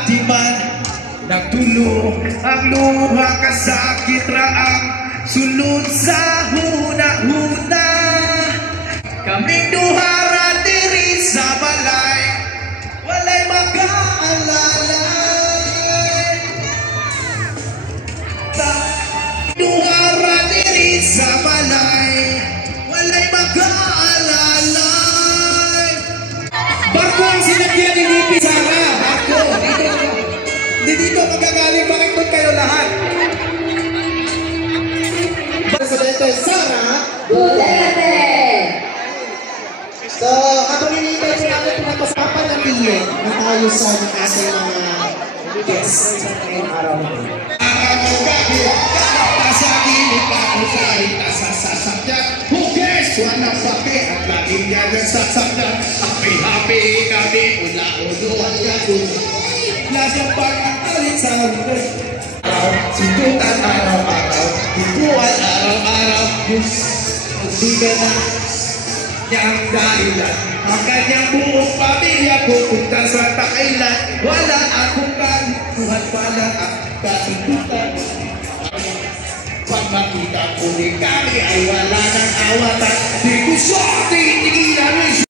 atiman. Nagtulo ang luha kasakit raang sulod sa huna-huna. Kaming duhara diri sa balay, walay mag-aalalay. Duhara diri sa balay, walay mag-aalalay. Barko ang sinagyan ni Nipi Sara. Barko, dito magagaling. Bakit doon kayo lahat? Presidente Sara Duterte! So, habang hinihintay po natin pinag-usapan ng tiyan na tayo sa ating mga guests sa ngayong araw na ito. Sa gilid pa ako sa hita sa sasakyan. Who cares? Walang pake at laging yan ang sasakyan. Happy-happy kami ula-uluhan ka doon. Lasang pag-akalit sa hanggang sintutan araw-araw. Ituan araw-araw. Hindi ka na niyang dahilan. Ang kanyang buong pamilya pupunta sa Thailand. Wala akong kalituhan, wala akong kasundutan. Pag makita ko ni kami ay wala ng awatan. Di ko siya tinigilan.